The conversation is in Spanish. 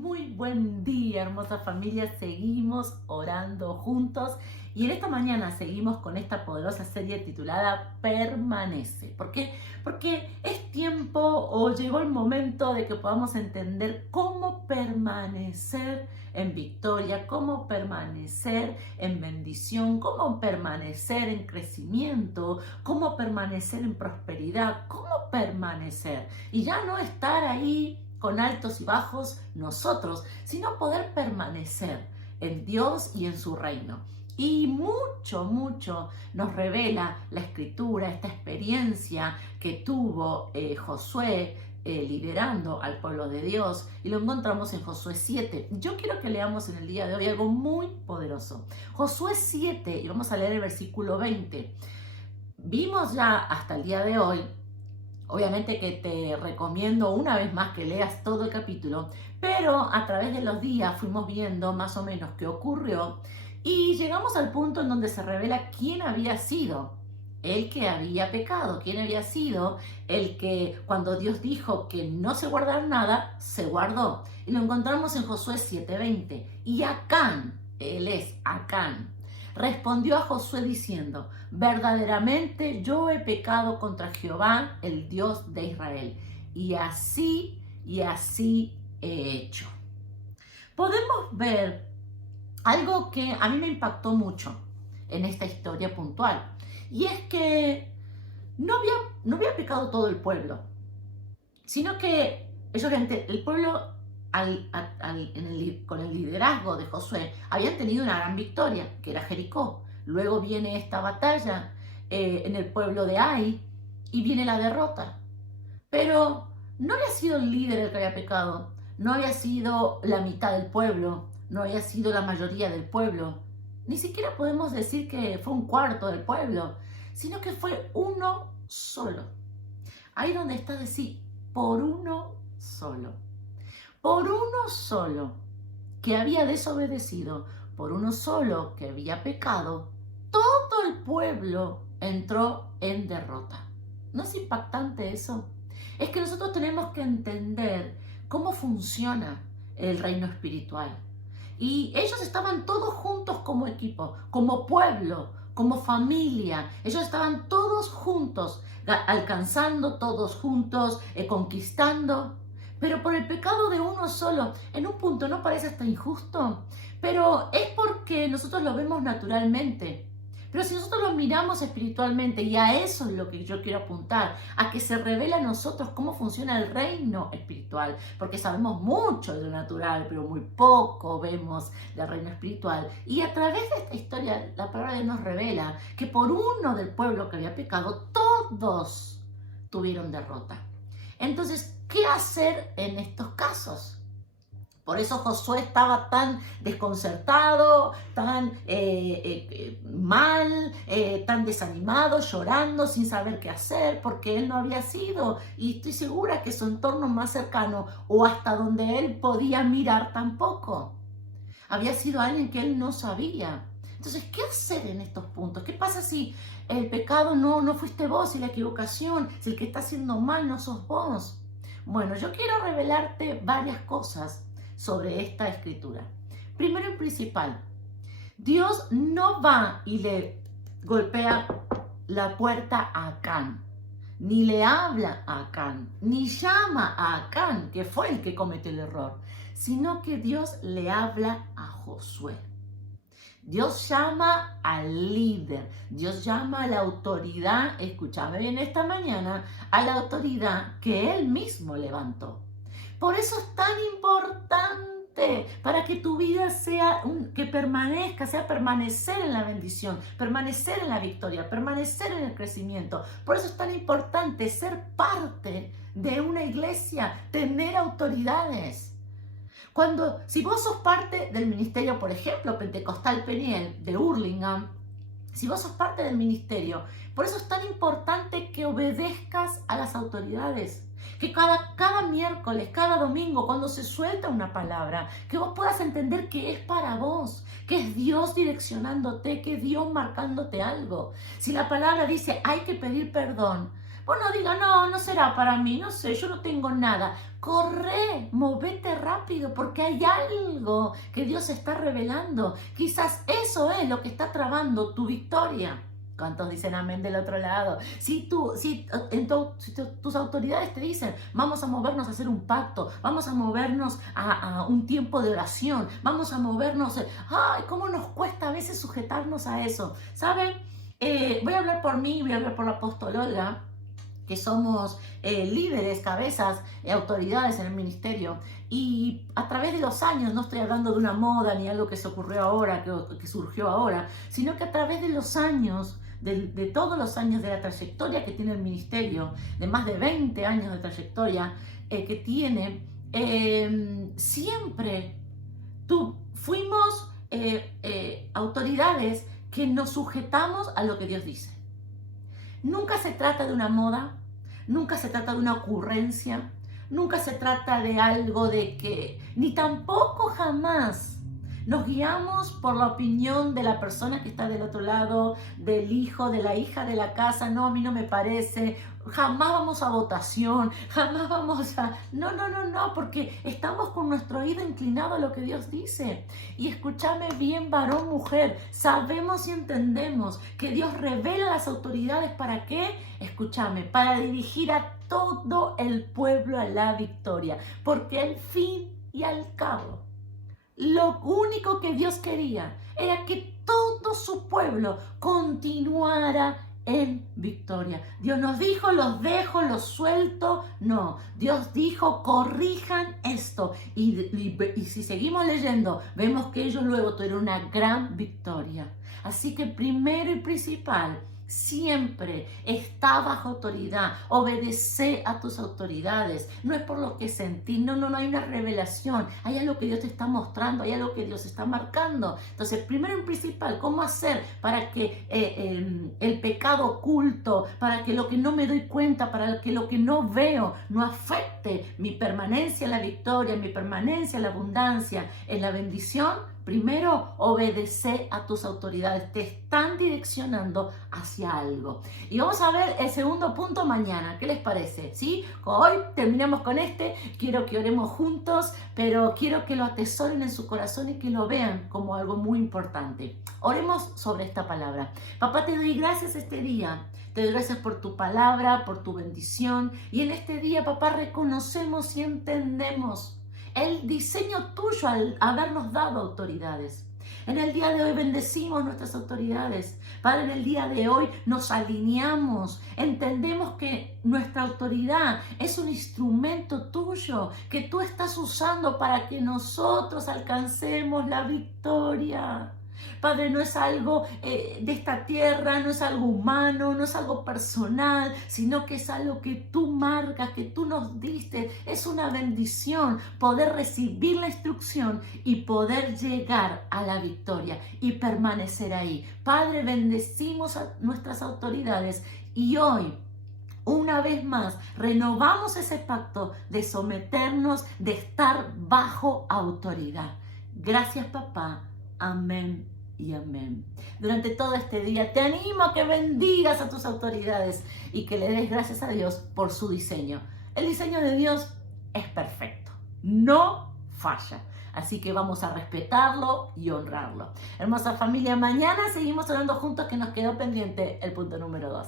Muy buen día, hermosa familia. Seguimos orando juntos y en esta mañana seguimos con esta poderosa serie titulada Permanece. ¿Por qué? Porque es tiempo o llegó el momento de que podamos entender cómo permanecer en victoria, cómo permanecer en bendición, cómo permanecer en crecimiento, cómo permanecer en prosperidad, cómo permanecer y ya no estar ahí con altos y bajos nosotros, sino poder permanecer en Dios y en su reino. Y mucho nos revela la escritura, esta experiencia que tuvo Josué liderando al pueblo de Dios, y lo encontramos en Josué 7. Yo quiero que leamos en el día de hoy algo muy poderoso. Josué 7, y vamos a leer el versículo 20. Vimos ya hasta el día de hoy. Obviamente que te recomiendo una vez más que leas todo el capítulo, pero a través de los días fuimos viendo más o menos qué ocurrió y llegamos al punto en donde se revela quién había sido el que había pecado, quién había sido el que cuando Dios dijo que no se guardara nada, se guardó. Y lo encontramos en Josué 7:20. Y Acán, él es Acán, respondió a Josué diciendo: verdaderamente yo he pecado contra Jehová, el Dios de Israel, y así he hecho. Podemos ver algo que a mí me impactó mucho en esta historia puntual, y es que no había pecado todo el pueblo, sino que el pueblo con el liderazgo de Josué habían tenido una gran victoria, que era Jericó. Luego viene esta batalla en el pueblo de Ai y viene la derrota. Pero no había sido el líder el que había pecado, no había sido la mitad del pueblo, no había sido la mayoría del pueblo, ni siquiera podemos decir que fue un cuarto del pueblo, sino que fue uno solo. Ahí donde está decir, por uno solo. Por uno solo que había desobedecido, por uno solo que había pecado, todo el pueblo entró en derrota. ¿No es impactante eso? Es que nosotros tenemos que entender cómo funciona el reino espiritual. Y ellos estaban todos juntos como equipo, como pueblo, como familia. Ellos estaban todos juntos, alcanzando todos juntos, conquistando. Pero por el pecado de uno solo, en un punto no parece hasta injusto, pero es porque nosotros lo vemos naturalmente. Pero si nosotros lo miramos espiritualmente, y a eso es lo que yo quiero apuntar, a que se revela a nosotros cómo funciona el reino espiritual, porque sabemos mucho de lo natural, pero muy poco vemos del reino espiritual. Y a través de esta historia, la palabra de Dios nos revela que por uno del pueblo que había pecado, todos tuvieron derrota. Entonces, ¿qué hacer en estos casos? Por eso Josué estaba tan desconcertado, tan mal, tan desanimado, llorando, sin saber qué hacer, porque él no había sido, y estoy segura que su entorno más cercano o hasta donde él podía mirar tampoco, había sido alguien que él no sabía. Entonces, ¿qué hacer en estos puntos? ¿Qué pasa si el pecado no fuiste vos y la equivocación, si el que está haciendo mal no sos vos? Bueno, yo quiero revelarte varias cosas sobre esta escritura. Primero y principal, Dios no va y le golpea la puerta a Acán, ni le habla a Acán, ni llama a Acán, que fue el que cometió el error, sino que Dios le habla a Josué. Dios llama al líder, Dios llama a la autoridad, escúchame bien esta mañana, a la autoridad que Él mismo levantó. Por eso es tan importante para que tu vida sea, que permanezca, sea permanecer en la bendición, permanecer en la victoria, permanecer en el crecimiento. Por eso es tan importante ser parte de una iglesia, tener autoridades. Si vos sos parte del ministerio, por ejemplo, Pentecostal Peniel de Hurlingham, si vos sos parte del ministerio, por eso es tan importante que obedezcas a las autoridades. Que cada miércoles, cada domingo, cuando se suelta una palabra, que vos puedas entender que es para vos, que es Dios direccionándote, que es Dios marcándote algo. Si la palabra dice hay que pedir perdón, Vos no digas, no, no será para mí, no sé, yo no tengo nada. Corre, movete rápido, porque hay algo que Dios está revelando. Quizás eso es lo que está trabando tu victoria. ¿Cuántos dicen amén del otro lado? Si tus autoridades te dicen, vamos a movernos a hacer un pacto, vamos a movernos a un tiempo de oración, vamos a movernos, ay, cómo nos cuesta a veces sujetarnos a eso. ¿Saben? Voy a hablar por mí, voy a hablar por la apóstol Olga, que somos líderes, cabezas, autoridades en el ministerio. Y a través de los años, no estoy hablando de una moda ni algo que se ocurrió ahora, que surgió ahora, sino que a través de los años, de todos los años de la trayectoria que tiene el ministerio, de más de 20 años de trayectoria que tiene, siempre fuimos autoridades que nos sujetamos a lo que Dios dice. Nunca se trata de una moda, nunca se trata de una ocurrencia, nunca se trata de algo de que, ni tampoco jamás nos guiamos por la opinión de la persona que está del otro lado, del hijo, de la hija de la casa. No, a mí no me parece. Jamás vamos a votación, jamás vamos a... No, porque estamos con nuestro oído inclinado a lo que Dios dice. Y escúchame bien, varón, mujer, sabemos y entendemos que Dios revela a las autoridades. ¿Para qué? Escúchame, para dirigir a todo el pueblo a la victoria. Porque al fin y al cabo, lo único que Dios quería era que todo su pueblo continuara en victoria. Dios nos dijo, los dejo, los suelto. No, Dios dijo, corrijan esto. Y si seguimos leyendo, vemos que ellos luego tuvieron una gran victoria. Así que primero y principal, siempre está bajo autoridad. Obedece a tus autoridades. No es por lo que sentís. No hay una revelación. Hay algo que Dios te está mostrando. Hay algo que Dios está marcando. Entonces, primero y principal, ¿cómo hacer para que el pecado oculto, para que lo que no me doy cuenta, para que lo que no veo no afecte mi permanencia en la victoria, mi permanencia en la abundancia, en la bendición? Primero, obedece a tus autoridades. Te están direccionando hacia algo. Y vamos a ver el segundo punto mañana. ¿Qué les parece? ¿Sí? Hoy terminamos con este. Quiero que oremos juntos, pero quiero que lo atesoren en su corazón y que lo vean como algo muy importante. Oremos sobre esta palabra. Papá, te doy gracias este día. Te doy gracias por tu palabra, por tu bendición. Y en este día, papá, reconocemos y entendemos el diseño tuyo al habernos dado autoridades. En el día de hoy bendecimos nuestras autoridades. Padre, en el día de hoy nos alineamos. Entendemos que nuestra autoridad es un instrumento tuyo que tú estás usando para que nosotros alcancemos la victoria. Padre, no es algo de esta tierra, no es algo humano, no es algo personal, sino que es algo que tú marcas, que tú nos diste. Es una bendición poder recibir la instrucción y poder llegar a la victoria y permanecer ahí. Padre, bendecimos a nuestras autoridades y hoy, una vez más, renovamos ese pacto de someternos, de estar bajo autoridad. Gracias, papá. Amén y amén. Durante todo este día te animo a que bendigas a tus autoridades y que le des gracias a Dios por su diseño. El diseño de Dios es perfecto, no falla. Así que vamos a respetarlo y honrarlo. Hermosa familia, mañana seguimos orando juntos, que nos quedó pendiente el punto número 2.